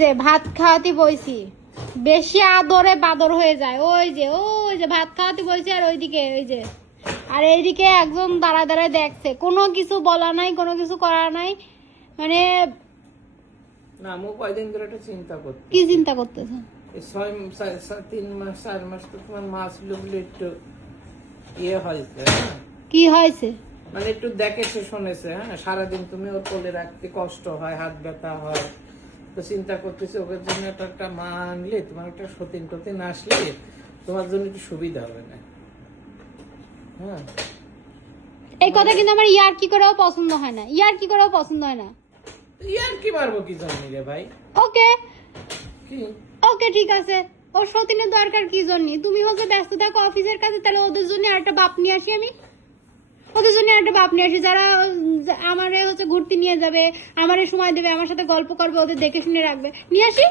যে ভাত খাওয়াতে বইছি, বেশি আদরে বাদর হয়ে যায়। ওই যে ভাত খাওয়াতে বইছি, আর ওইদিকে ওই যে, আর এইদিকে একজন দাঁড়ায় দাঁড়ায় দেখছে, কোনো কিছু বলা নাই, কোনো কিছু করা নাই। মানে না মু কয়দিন ধরে একটা চিন্তা করতে। কি চিন্তা করতেছে? 3 মাস 4 মাস তো তোমার মাছ লুবলে একটু ইয়ে হয়েছে। কি হয়েছে? মানে একটু দেখেছে শুনেছে। হ্যাঁ, সারাদিন তুমি ওর কোলে রাখতে কষ্ট হয়, হাত ব্যথা হয়, তো চিন্তা করতেছি ওদের জন্য একটা মা আনলে, তোমার একটা সতীন টতিন আসলে তোমার জন্য একটু সুবিধা হবে না। হ্যাঁ, এই কথা কিন্তু আমার ইয়ার কি করেও পছন্দ হয় না, ইয়ার কি করেও পছন্দ হয় না। ইয়ার কি মারবো কি জানি রে ভাই। ওকে কি ওকে ঠিক আছে, ওর সতীনের দরকার কি জন্য? তুমি হচ্ছে ব্যস্ত থাকো অফিসের কাছে, তাহলে ওদের জন্য একটা বাপ নিয়ে আসি আমি। ওদের জন্য একটা বাপ নিয়ে আসি, যারা আমারে হচ্ছে ঘুরতে নিয়ে যাবে, আমারে সময় দেবে, আমার সাথে গল্প করবে, ওদের দেখে শুনে রাখবে, নিয়ে আসি।